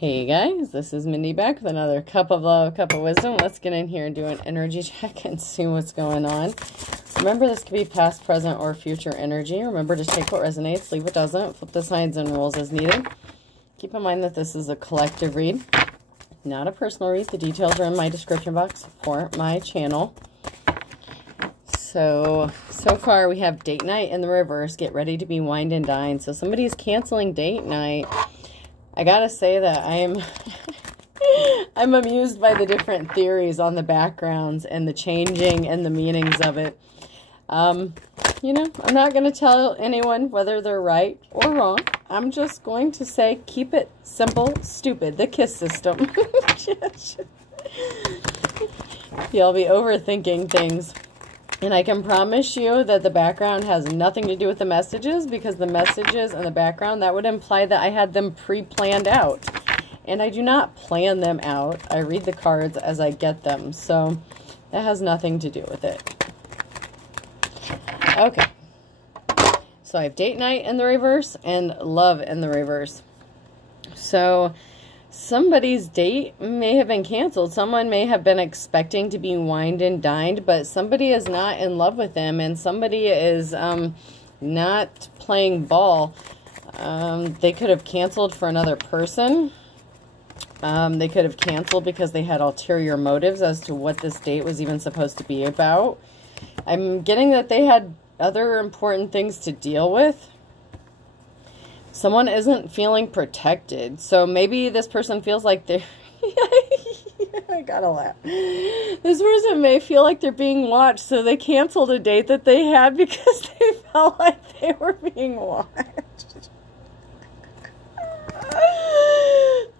Hey guys, this is Mindy back with another cup of love, cup of wisdom. Let's get in here and do an energy check and see what's going on. Remember, this could be past, present, or future energy. Remember to take what resonates, leave what doesn't, flip the signs and rules as needed. Keep in mind that this is a collective read, not a personal read. The details are in my description box for my channel. So far we have date night in the reverse. Get ready to be wined and dined. So somebody's canceling date night. I gotta say that I'm amused by the different theories on the backgrounds and the changing and the meanings of it. You know, I'm not going to tell anyone whether they're right or wrong. I'm just going to say, keep it simple, stupid. The KISS system. You'll be overthinking things. And I can promise you that the background has nothing to do with the messages, because the messages and the background, that would imply that I had them pre-planned out. And I do not plan them out. I read the cards as I get them. So that has nothing to do with it. Okay. So I have date night in the reverse and love in the reverse. So somebody's date may have been canceled. Someone may have been expecting to be wined and dined, but somebody is not in love with them, and somebody is not playing ball. They could have canceled for another person. They could have canceled because they had ulterior motives as to what this date was even supposed to be about. I'm getting that they had other important things to deal with. Someone isn't feeling protected. So maybe this person feels like they're... I gotta laugh. This person may feel like they're being watched, so they canceled a date that they had because they felt like they were being watched.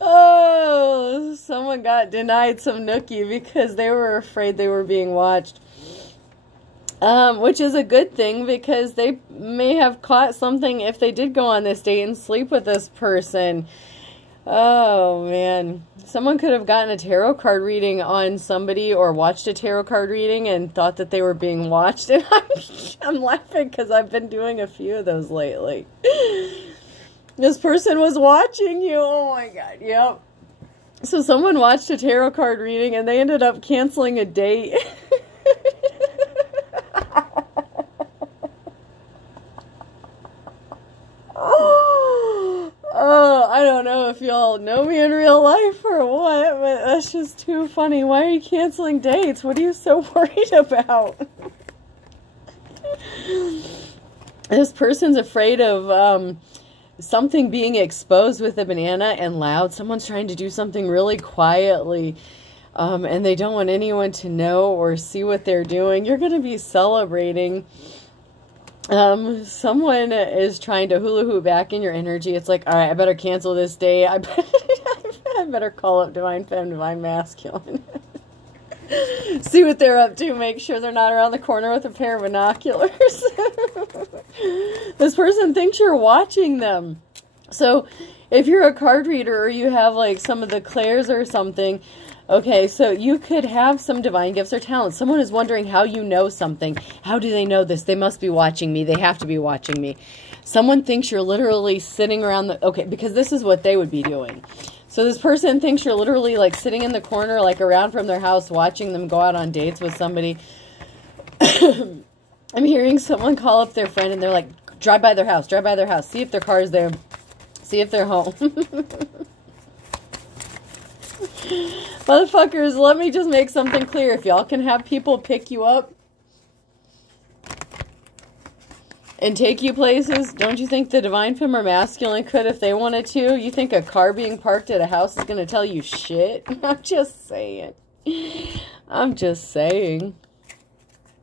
Oh, someone got denied some nookie because they were afraid they were being watched. Which is a good thing, because they may have caught something if they did go on this date and sleep with this person. Oh, man. Someone could have gotten a tarot card reading on somebody, or watched a tarot card reading and thought that they were being watched. And I'm laughing because I've been doing a few of those lately. This person was watching you. Oh, my God. Yep. So someone watched a tarot card reading and they ended up canceling a date. Oh, I don't know if y'all know me in real life or what, but that's just too funny. Why are you canceling dates? What are you so worried about? This person's afraid of something being exposed with a banana and loud. Someone's trying to do something really quietly, and they don't want anyone to know or see what they're doing. You're going to be celebrating. Someone is trying to hula hoop back in your energy. It's like, all right, I better cancel this day. I better call up Divine Femme, Divine Masculine. See what they're up to. Make sure they're not around the corner with a pair of binoculars. This person thinks you're watching them. So if you're a card reader, or you have like some of the clairs or something, okay, so you could have some divine gifts or talents. Someone is wondering how you know something. How do they know this? They must be watching me. They have to be watching me. Someone thinks you're literally sitting around the... Okay, because this is what they would be doing. So this person thinks you're literally like sitting in the corner, like around from their house, watching them go out on dates with somebody. I'm hearing someone call up their friend and they're like, drive by their house, see if their car's there, see if they're home. Motherfuckers, let me just make something clear. If y'all can have people pick you up and take you places, don't you think the Divine Femme or Masculine could if they wanted to? You think a car being parked at a house is going to tell you shit? I'm just saying. I'm just saying.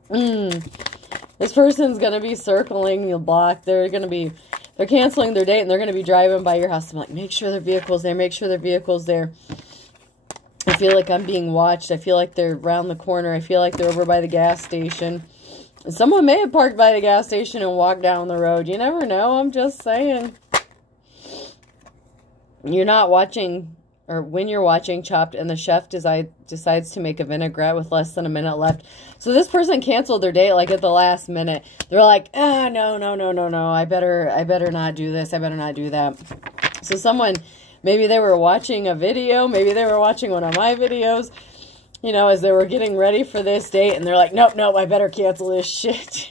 This person's going to be circling the block. They're canceling their date and they're going to be driving by your house. I'm like, make sure their vehicle's there. Make sure their vehicle's there. I feel like I'm being watched. I feel like they're around the corner. I feel like they're over by the gas station. And someone may have parked by the gas station and walked down the road. You never know. I'm just saying. You're not watching, or when you're watching Chopped and the chef decides to make a vinaigrette with less than a minute left. So this person canceled their date like at the last minute. They're like, no. I better not do this. I better not do that. So someone Maybe they were watching a video. Maybe they were watching one of my videos, you know, as they were getting ready for this date. And they're like, nope, nope, I better cancel this shit.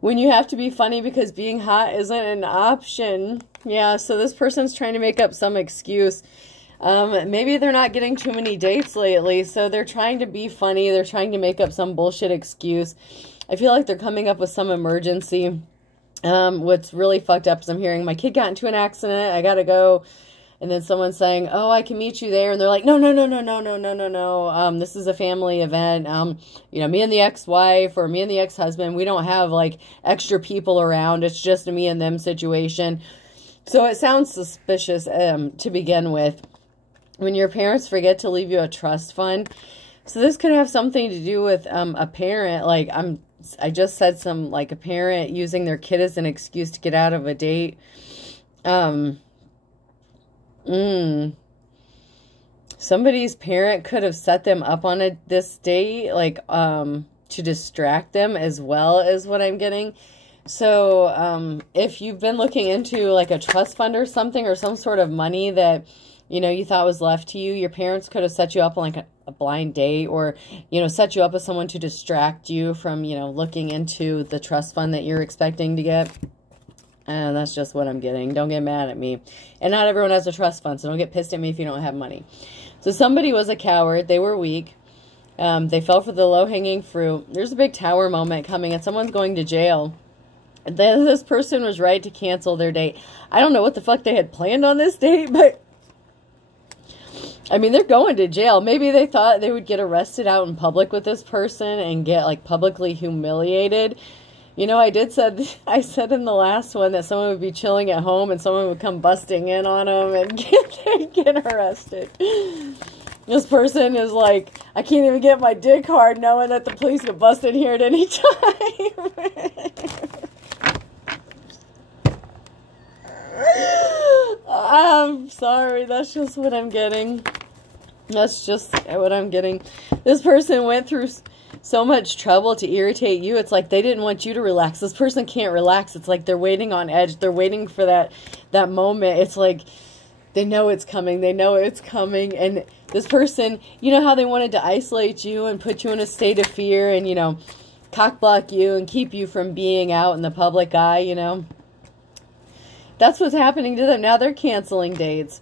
When you have to be funny because being hot isn't an option. Yeah, so this person's trying to make up some excuse. Maybe they're not getting too many dates lately, so they're trying to be funny. They're trying to make up some bullshit excuse. I feel like they're coming up with some emergency. What's really fucked up is I'm hearing, my kid got into an accident, I gotta go. And then someone's saying, oh, I can meet you there. And they're like, no, no, no, no, no, no, no, no, no. This is a family event. You know, me and the ex-wife or me and the ex-husband, we don't have, like, extra people around. It's just a me and them situation. So it sounds suspicious to begin with. When your parents forget to leave you a trust fund. So this could have something to do with a parent. Like, I just said some, like, a parent using their kid as an excuse to get out of a date. Somebody's parent could have set them up on this date, like, to distract them as well, as what I'm getting. So, if you've been looking into, like, a trust fund or something, or some sort of money that, you know, you thought was left to you, your parents could have set you up on, like, a blind date, or, you know, set you up with someone to distract you from, you know, looking into the trust fund that you're expecting to get. And that's just what I'm getting. Don't get mad at me. And not everyone has a trust fund, so don't get pissed at me if you don't have money. So somebody was a coward. They were weak. They fell for the low-hanging fruit. There's a big tower moment coming, and someone's going to jail. This person was right to cancel their date. I don't know what the fuck they had planned on this date, but I mean, they're going to jail. Maybe they thought they would get arrested out in public with this person and get, like, publicly humiliated. You know, I said in the last one that someone would be chilling at home and someone would come busting in on them and get arrested. This person is like, I can't even get my dick hard knowing that the police could bust in here at any time. I'm sorry, that's just what I'm getting. That's just what I'm getting. This person went through so much trouble to irritate you. It's like they didn't want you to relax. This person can't relax. It's like they're waiting on edge. They're waiting for that moment. It's like they know it's coming. They know it's coming. And this person, you know how they wanted to isolate you and put you in a state of fear and, you know, cock-block you and keep you from being out in the public eye, you know. That's what's happening to them. Now they're canceling dates.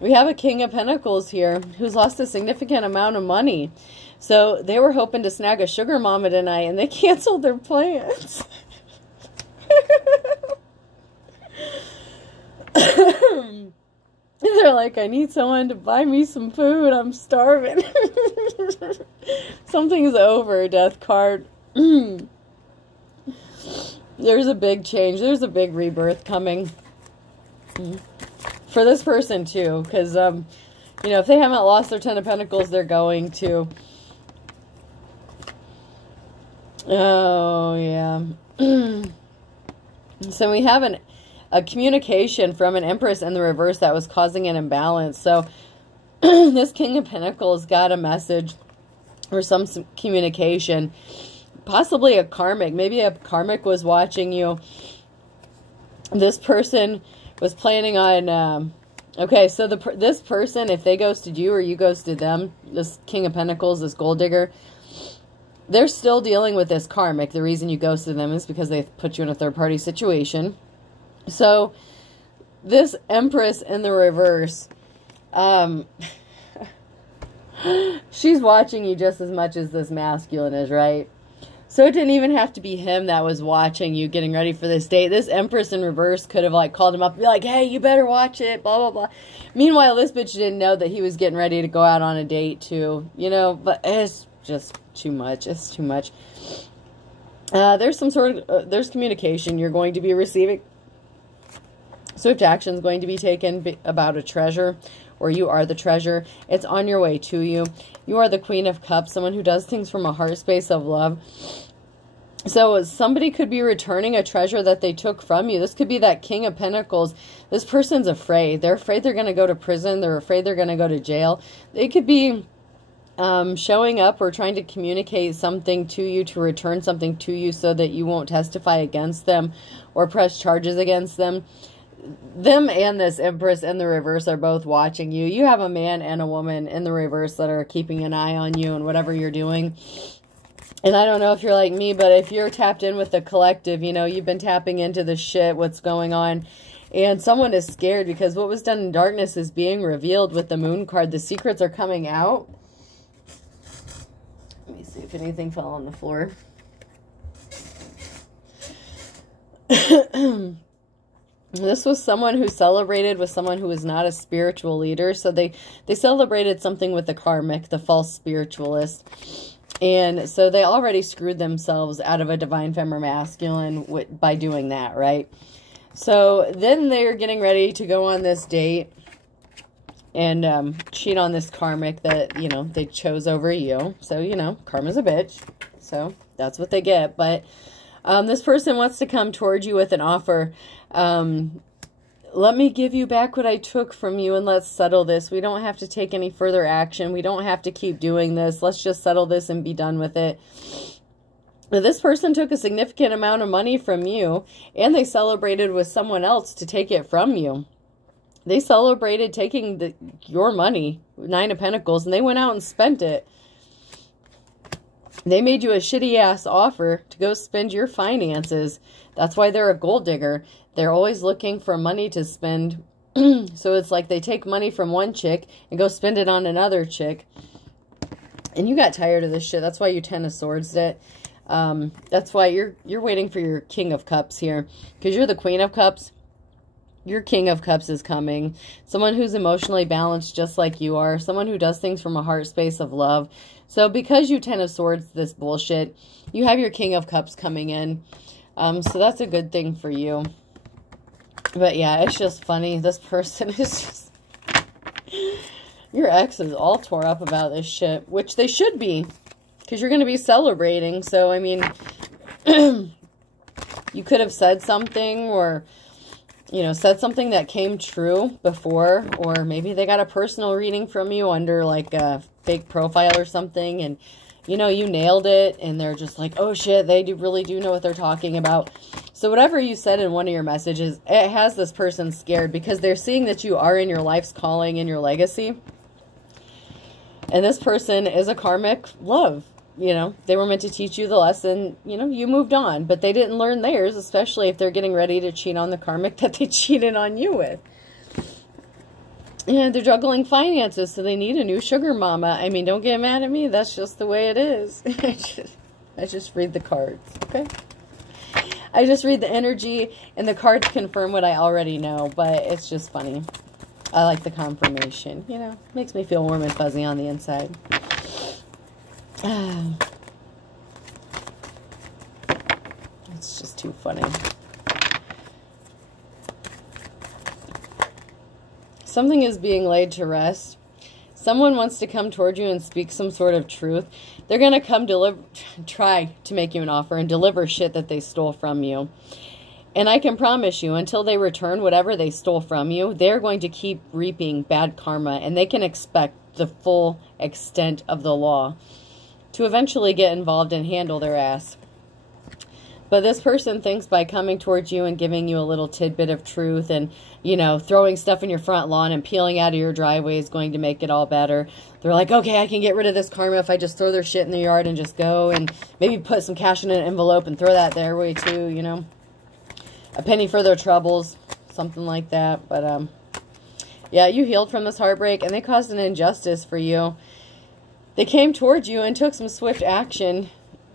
We have a King of Pentacles here who's lost a significant amount of money. So they were hoping to snag a sugar mama tonight, and they canceled their plans. They're like, I need someone to buy me some food. I'm starving. Something's over, Death card. There's a big change. There's a big rebirth coming. For this person, too. Because, you know, if they haven't lost their Ten of Pentacles, they're going to. Oh, yeah. So we have a communication from an Empress in the reverse that was causing an imbalance. So this King of Pentacles got a message or some communication. Possibly a karmic. Maybe a karmic was watching you. This person was planning on... okay, so this person, if they ghosted you or you ghosted them, this King of Pentacles, this gold digger... they're still dealing with this karmic. The reason you ghosted them is because they put you in a third-party situation. So, this Empress in the reverse, she's watching you just as much as this masculine is, right? So, it didn't even have to be him that was watching you getting ready for this date. This Empress in reverse could have, like, called him up and be like, hey, you better watch it, blah, blah, blah. Meanwhile, this bitch didn't know that he was getting ready to go out on a date, too. You know, but it's just too much. It's too much. There's some sort of there's communication you're going to be receiving. Swift action is going to be taken about a treasure, or you are the treasure. It's on your way to you. You are the Queen of Cups, someone who does things from a heart space of love. So somebody could be returning a treasure that they took from you. This could be that King of Pentacles. This person's afraid. They're afraid they're going to go to prison. They're afraid they're going to go to jail. They could be showing up or trying to communicate something to you, to return something to you so that you won't testify against them or press charges against them. Them and this Empress in the reverse are both watching you. You have a man and a woman in the reverse that are keeping an eye on you and whatever you're doing. And I don't know if you're like me, but if you're tapped in with the collective, you know, you've been tapping into the shit, what's going on. And someone is scared because what was done in darkness is being revealed with the Moon card. The secrets are coming out. Let me see if anything fell on the floor. This was someone who celebrated with someone who was not a spiritual leader. So they celebrated something with the karmic, the false spiritualist. And so they already screwed themselves out of a divine feminine masculine by doing that, right? So then they're getting ready to go on this date and cheat on this karmic that, you know, they chose over you. So, you know, karma's a bitch. So that's what they get. But this person wants to come towards you with an offer. Let me give you back what I took from you and let's settle this. We don't have to take any further action. We don't have to keep doing this. Let's just settle this and be done with it. Now, this person took a significant amount of money from you and they celebrated with someone else to take it from you. They celebrated taking your money, Nine of Pentacles, and they went out and spent it. They made you a shitty-ass offer to go spend your finances. That's why they're a gold digger. They're always looking for money to spend. So it's like they take money from one chick and go spend it on another chick. And you got tired of this shit. That's why you Ten of Swords it. That's why you're waiting for your King of Cups here. Because you're the Queen of Cups. Your King of Cups is coming. Someone who's emotionally balanced just like you are. Someone who does things from a heart space of love. So because you Ten of Swords this bullshit, you have your King of Cups coming in. So that's a good thing for you. But yeah, it's just funny. This person is just... Your ex is all tore up about this shit. Which they should be. Because you're going to be celebrating. So, I mean... you could have said something or... You know, said something that came true before. Or maybe they got a personal reading from you under like a fake profile or something. And, you know, you nailed it. And they're just like, oh shit, they really do know what they're talking about. So whatever you said in one of your messages, it has this person scared. Because they're seeing that you are in your life's calling and your legacy. And this person is a karmic love. You know, they were meant to teach you the lesson, you know, you moved on, but they didn't learn theirs, especially if they're getting ready to cheat on the karmic that they cheated on you with. And they're juggling finances, so they need a new sugar mama. I mean, don't get mad at me. That's just the way it is. I just read the cards, okay? I just read the energy, and the cards confirm what I already know, but it's just funny. I like the confirmation, you know, makes me feel warm and fuzzy on the inside. It's just too funny. Something is being laid to rest. Someone wants to come toward you and speak some sort of truth. They're going to come try to make you an offer and deliver shit that they stole from you. And I can promise you, until they return whatever they stole from you, they're going to keep reaping bad karma. And they can expect the full extent of the law to eventually get involved and handle their ass. But this person thinks by coming towards you and giving you a little tidbit of truth and, you know, throwing stuff in your front lawn and peeling out of your driveway is going to make it all better. They're like, okay, I can get rid of this karma if I just throw their shit in the yard and just go and maybe put some cash in an envelope and throw that their way too, you know. A penny for their troubles, something like that. But, yeah, you healed from this heartbreak and they caused an injustice for you. They came towards you and took some swift action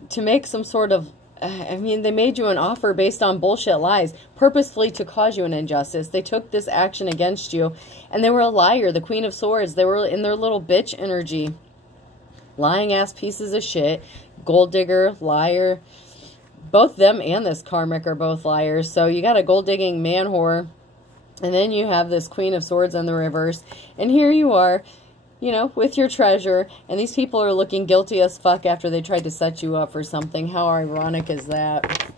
to make some sort of, I mean, they made you an offer based on bullshit lies, purposefully to cause you an injustice. They took this action against you, and they were a liar, the Queen of Swords. They were in their little bitch energy. Lying ass pieces of shit, gold digger, liar. Both them and this karmic are both liars. So you got a gold digging man whore, and then you have this Queen of Swords in the reverse, and here you are, you know, with your treasure, and these people are looking guilty as fuck after they tried to set you up for something. How ironic is that?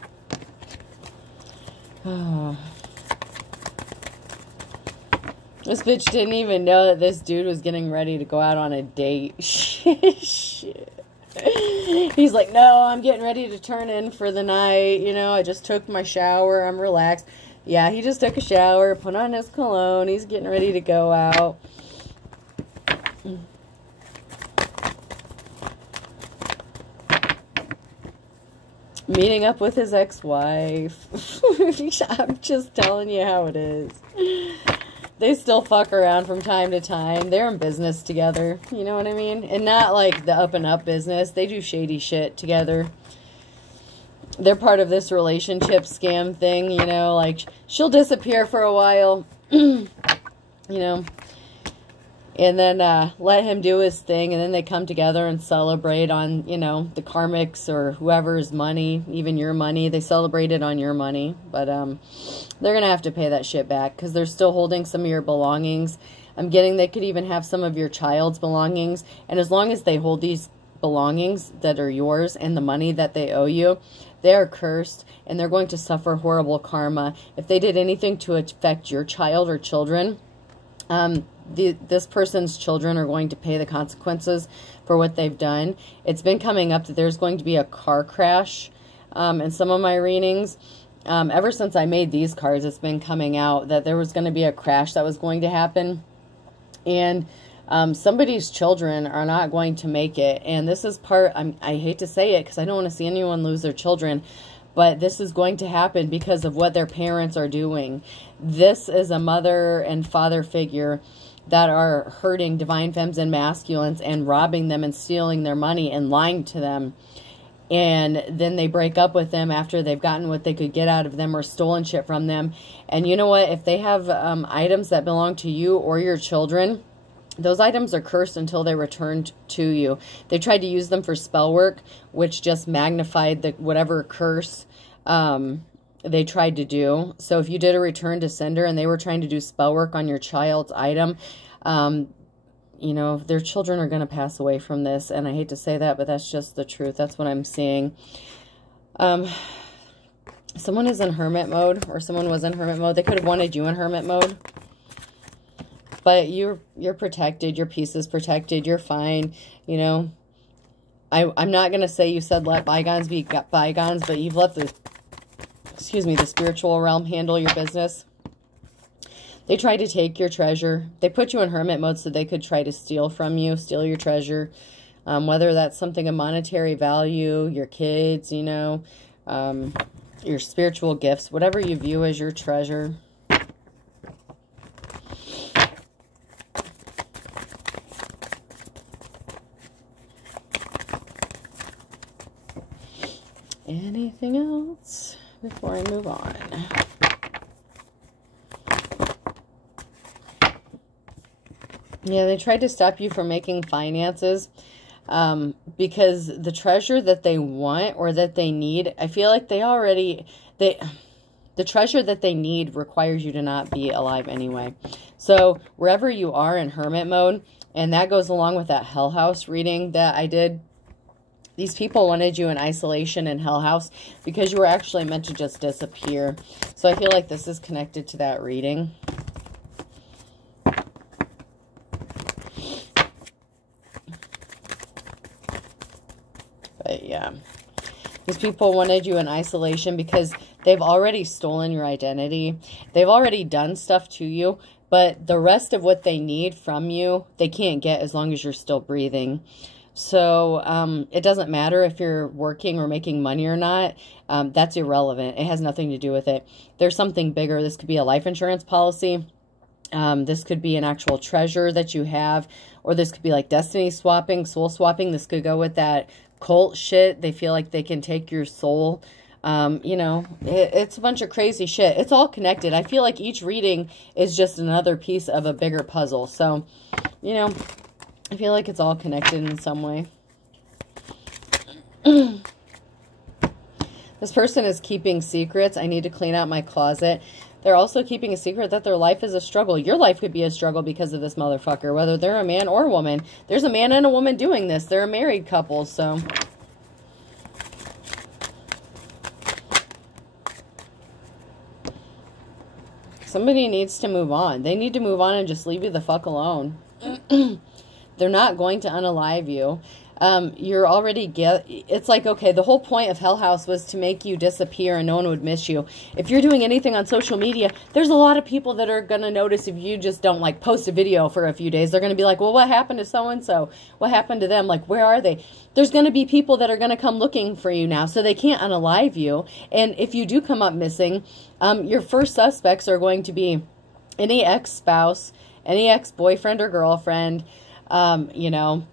This bitch didn't even know that this dude was getting ready to go out on a date. Shit. He's like, no, I'm getting ready to turn in for the night. You know, I just took my shower. I'm relaxed. Yeah, he just took a shower, put on his cologne. He's getting ready to go out. Meeting up with his ex-wife. I'm just telling you how it is. They still fuck around from time to time. They're in business together. You know what I mean? And not like the up and up business. They do shady shit together. They're part of this relationship scam thing, you know. Like, she'll disappear for a while. You know. And then let him do his thing. And then they come together and celebrate on, you know, the karmics or whoever's money. Even your money. They celebrate it on your money. But they're going to have to pay that shit back. Because they're still holding some of your belongings. I'm getting they could even have some of your child's belongings. And as long as they hold these belongings that are yours and the money that they owe you, they are cursed. And they're going to suffer horrible karma. If they did anything to affect your child or children, this person's children are going to pay the consequences for what they've done. It's been coming up that there's going to be a car crash in some of my readings. Ever since I made these cards, it's been coming out that there was going to be a crash that was going to happen. And somebody's children are not going to make it. And this is part, I hate to say it because I don't want to see anyone lose their children. But this is going to happen because of what their parents are doing. This is a mother and father figure that are hurting divine femmes and masculines and robbing them and stealing their money and lying to them. And then they break up with them after they've gotten what they could get out of them or stolen shit from them. And you know what? If they have items that belong to you or your children, those items are cursed until they're returned to you. They tried to use them for spell work, which just magnified the whatever curse they tried to do. So if you did a return to sender and they were trying to do spell work on your child's item, you know, their children are going to pass away from this. And I hate to say that, but that's just the truth. That's what I'm seeing. Someone is in hermit mode, or someone was in hermit mode. They could have wanted you in hermit mode. But you're protected. Your peace is protected. You're fine. You know, I'm not going to say you said let bygones be bygones, but you've let the spiritual realm handle your business. They tried to take your treasure. They put you in hermit mode so they could try to steal from you, steal your treasure. Whether that's something of monetary value, your kids, you know, your spiritual gifts, whatever you view as your treasure. Anything else before I move on? Yeah, they tried to stop you from making finances because the treasure that they want or that they need, I feel like the treasure that they need requires you to not be alive anyway. So wherever you are in hermit mode, and that goes along with that Hell House reading that I did, these people wanted you in isolation in Hell House because you were actually meant to just disappear. So I feel like this is connected to that reading. But yeah, these people wanted you in isolation because they've already stolen your identity. They've already done stuff to you, but the rest of what they need from you, they can't get as long as you're still breathing. So it doesn't matter if you're working or making money or not. That's irrelevant. It has nothing to do with it. There's something bigger. This could be a life insurance policy. This could be an actual treasure that you have. Or this could be like destiny swapping, soul swapping. This could go with that cult shit. They feel like they can take your soul. You know, it's a bunch of crazy shit. It's all connected. I feel like each reading is just another piece of a bigger puzzle. So, you know, I feel like it's all connected in some way. This person is keeping secrets. I need to clean out my closet. They're also keeping a secret that their life is a struggle. Your life could be a struggle because of this motherfucker, whether they're a man or a woman. There's a man and a woman doing this. They're a married couple, so... somebody needs to move on. They need to move on and just leave you the fuck alone. They're not going to unalive you. You're already it's like, okay, the whole point of Hell House was to make you disappear and no one would miss you. If you're doing anything on social media, there's a lot of people that are going to notice if you just don't like post a video for a few days. They're going to be like, well, what happened to so-and-so? What happened to them? Like, where are they? There's going to be people that are going to come looking for you now, so they can't unalive you. And if you do come up missing, your first suspects are going to be any ex-spouse, any ex-boyfriend or girlfriend, you know.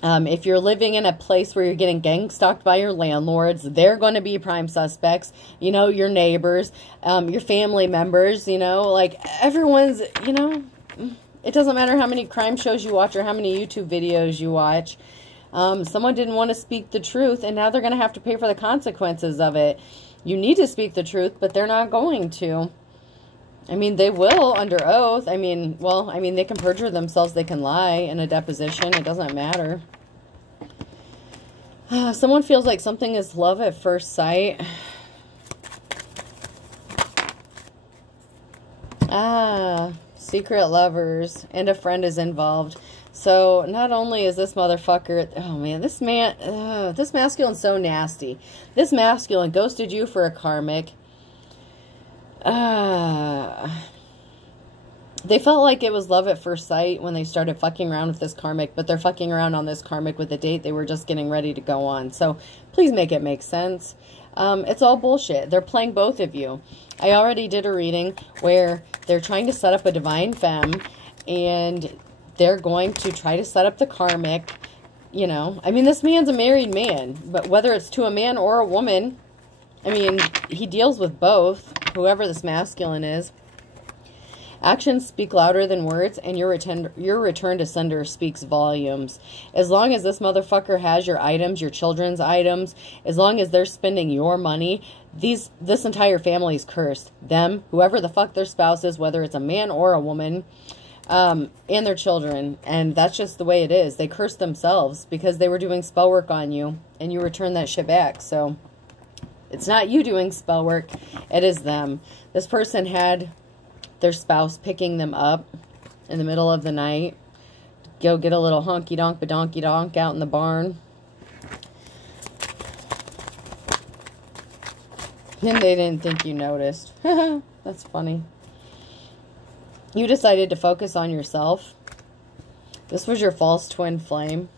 If you're living in a place where you're getting gang stalked by your landlords, they're going to be prime suspects. You know, your neighbors, your family members, you know, like everyone's, you know, it doesn't matter how many crime shows you watch or how many YouTube videos you watch. Someone didn't want to speak the truth, and now they're going to have to pay for the consequences of it. You need to speak the truth, but they're not going to. I mean, they will under oath. I mean, well, I mean, they can perjure themselves. They can lie in a deposition. It doesn't matter. Someone feels like something is love at first sight. Secret lovers and a friend is involved. So not only is this motherfucker, oh man, this masculine's so nasty. This masculine ghosted you for a karmic. They felt like it was love at first sight when they started fucking around with this karmic, but they're fucking around on this karmic with a date they were just getting ready to go on. So please make it make sense. It's all bullshit. They're playing both of you. I already did a reading where they're trying to set up a divine femme, and they're going to try to set up the karmic. You know, I mean, this man's a married man, but whether it's to a man or a woman, I mean, he deals with both, whoever this masculine is. Actions speak louder than words, and your return to sender speaks volumes. As long as this motherfucker has your items, your children's items, as long as they're spending your money, this entire family is cursed. Them, whoever the fuck their spouse is, whether it's a man or a woman, and their children. And that's just the way it is. They curse themselves because they were doing spell work on you, and you return that shit back. So it's not you doing spell work. It is them. This person had their spouse picking them up in the middle of the night. Go get a little honky-donk badonky-donk out in the barn. And they didn't think you noticed. That's funny. You decided to focus on yourself. This was your false twin flame.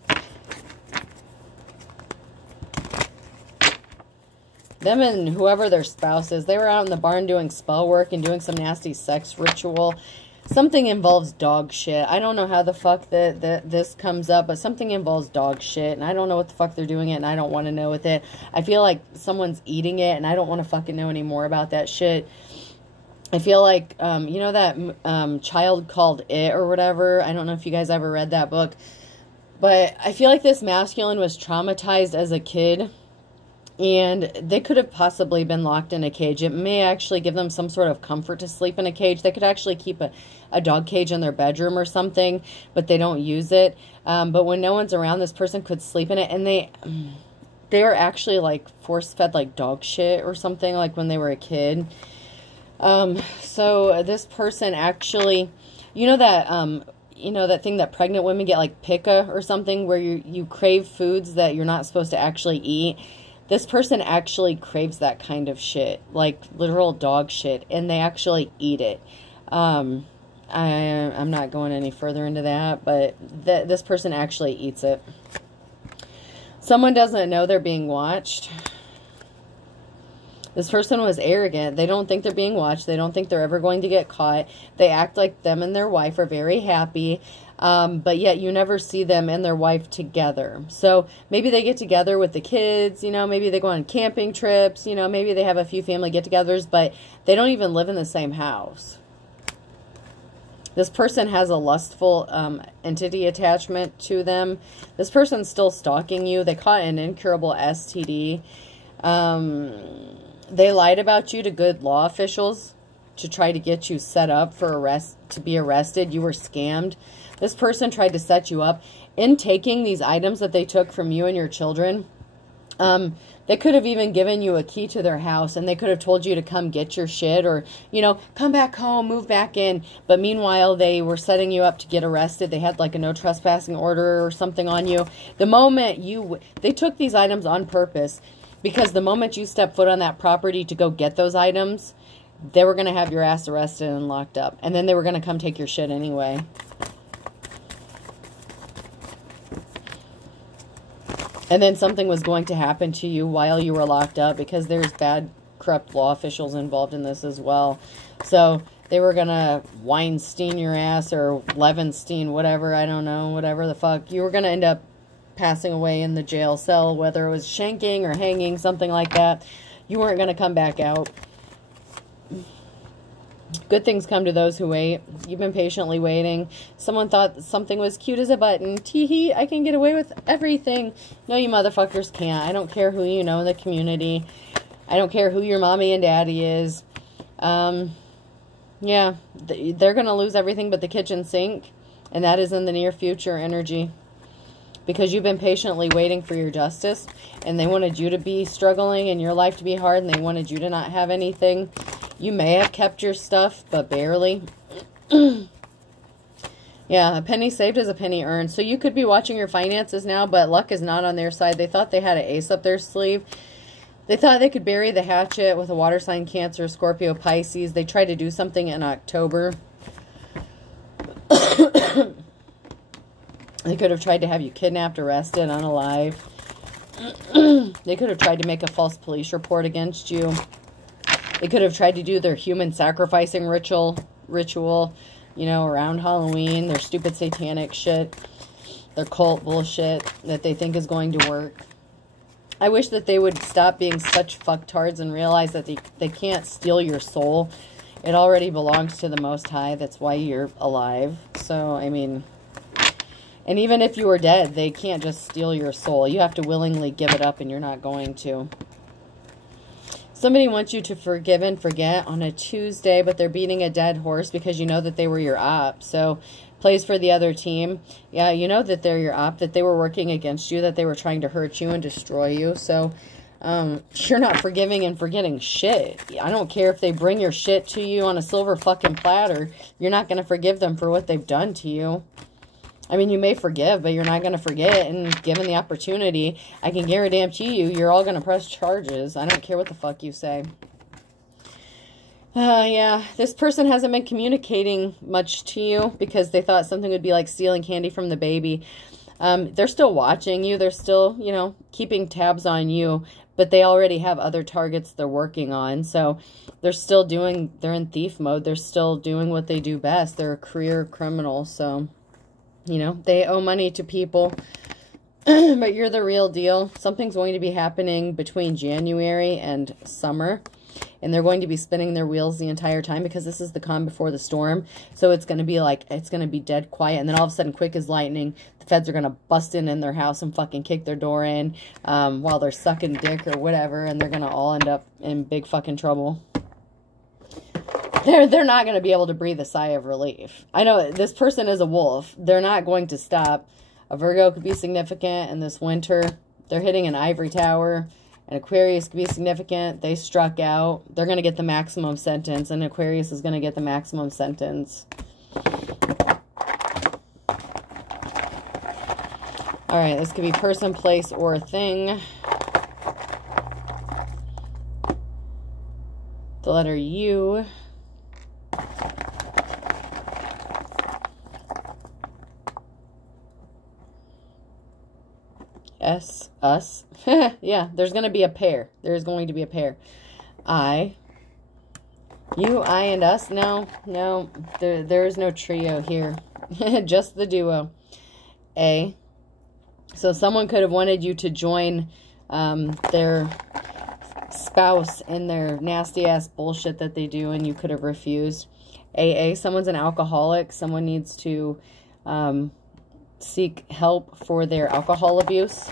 Them and whoever their spouse is, they were out in the barn doing spell work and doing some nasty sex ritual. Something involves dog shit. I don't know how the fuck this comes up, but something involves dog shit, and I don't know what the fuck they're doing it, and I don't want to know with it. I feel like someone's eating it, and I don't want to fucking know any more about that shit. I feel like, you know that Child Called It or whatever? I don't know if you guys ever read that book, but I feel like this masculine was traumatized as a kid. And they could have possibly been locked in a cage. It may actually give them some sort of comfort to sleep in a cage. They could actually keep a dog cage in their bedroom or something, but they don't use it. But when no one's around, this person could sleep in it. And they were actually like force-fed like dog shit or something like when they were a kid. So this person actually, you know that thing that pregnant women get, like pica or something, where you crave foods that you're not supposed to actually eat. This person actually craves that kind of shit, like literal dog shit, and they actually eat it. I'm not going any further into that, but this person actually eats it. Someone doesn't know they're being watched. This person was arrogant. They don't think they're being watched. They don't think they're ever going to get caught. They act like them and their wife are very happy. But yet you never see them and their wife together. So maybe they get together with the kids, you know, maybe they go on camping trips, you know, maybe they have a few family get-togethers, but they don't even live in the same house. This person has a lustful entity attachment to them. This person's still stalking you. They caught an incurable STD. They lied about you to good law officials to try to get you set up for to be arrested. You were scammed. This person tried to set you up in taking these items that they took from you and your children. They could have even given you a key to their house, and they could have told you to come get your shit, or, you know, come back home, move back in. But meanwhile, they were setting you up to get arrested. They had like a no trespassing order or something on you. The moment they took these items on purpose, because the moment you step foot on that property to go get those items, they were going to have your ass arrested and locked up. And then they were going to come take your shit anyway. And then something was going to happen to you while you were locked up, because there's bad, corrupt law officials involved in this as well. So they were going to Weinstein your ass, or Levenstein, whatever, I don't know, whatever the fuck. You were going to end up passing away in the jail cell, whether it was shanking or hanging, something like that. You weren't going to come back out. Good things come to those who wait. You've been patiently waiting. Someone thought something was cute as a button. Tee-hee, I can get away with everything. No, you motherfuckers can't. I don't care who you know in the community. I don't care who your mommy and daddy is. Yeah, they're going to lose everything but the kitchen sink. And that is in the near future energy. Because you've been patiently waiting for your justice. And they wanted you to be struggling and your life to be hard. And they wanted you to not have anything. You may have kept your stuff, but barely. Yeah, a penny saved is a penny earned. So you could be watching your finances now, but luck is not on their side. They thought they had an ace up their sleeve. They thought they could bury the hatchet with a water sign, Cancer, Scorpio, Pisces. They tried to do something in October. They could have tried to have you kidnapped, arrested, unalive. They could have tried to make a false police report against you. They could have tried to do their human sacrificing ritual, you know, around Halloween. Their stupid satanic shit. Their cult bullshit that they think is going to work. I wish that they would stop being such fucktards and realize that they can't steal your soul. It already belongs to the Most High. That's why you're alive. So, I mean, and even if you were dead, they can't just steal your soul. You have to willingly give it up, and you're not going to. Somebody wants you to forgive and forget on a Tuesday, but they're beating a dead horse because you know that they were your op. So, plays for the other team. Yeah, you know that they're your op, that they were working against you, that they were trying to hurt you and destroy you. So, you're not forgiving and forgetting shit. I don't care if they bring your shit to you on a silver fucking platter. You're not going to forgive them for what they've done to you. I mean, you may forgive, but you're not going to forget. And given the opportunity, I can guarantee you, you're all going to press charges. I don't care what the fuck you say. Yeah, this person hasn't been communicating much to you because they thought something would be like stealing candy from the baby. They're still watching you. They're still, you know, keeping tabs on you. But they already have other targets they're working on. So they're still doing, they're in thief mode. They're still doing what they do best. They're a career criminal. So, you know, they owe money to people. But you're the real deal. Something's going to be happening between January and summer. And they're going to be spinning their wheels the entire time because this is the calm before the storm. So it's going to be like, it's going to be dead quiet. And then all of a sudden, quick as lightning, the feds are going to bust in their house and fucking kick their door in while they're sucking dick or whatever. And they're going to all end up in big fucking trouble. They're not going to be able to breathe a sigh of relief. I know this person is a wolf. They're not going to stop. A Virgo could be significant in this winter. They're hitting an ivory tower. An Aquarius could be significant. They struck out. They're going to get the maximum sentence. And Aquarius is going to get the maximum sentence. Alright, this could be person, place, or a thing. The letter U. S, us. Yeah, there's going to be a pair. There's going to be a pair. I. You, I, and us. No. There is no trio here. Just the duo. A. So someone could have wanted you to join their spouse in their nasty-ass bullshit that they do, and you could have refused. AA. Someone's an alcoholic. Someone needs to seek help for their alcohol abuse.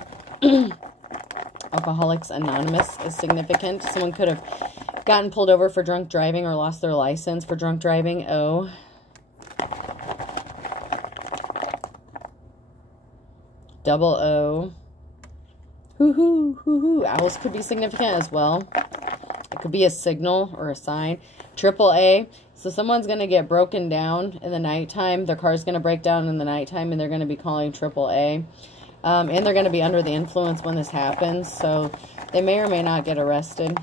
Alcoholics Anonymous is significant. Someone could have gotten pulled over for drunk driving or lost their license for drunk driving. O. Double O. Hoo-hoo, hoo-hoo. Owls could be significant as well. It could be a signal or a sign. Triple A. So someone's going to get broken down in the nighttime. Their car's going to break down in the nighttime, and they're going to be calling Triple A. And they're going to be under the influence when this happens. So they may or may not get arrested.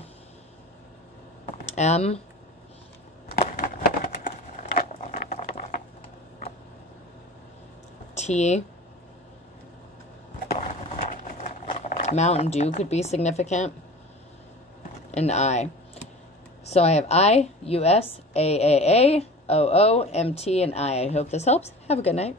M. T. Mountain Dew could be significant. And I. So I have I, US, AAA, OO, MT, and I. I hope this helps. Have a good night.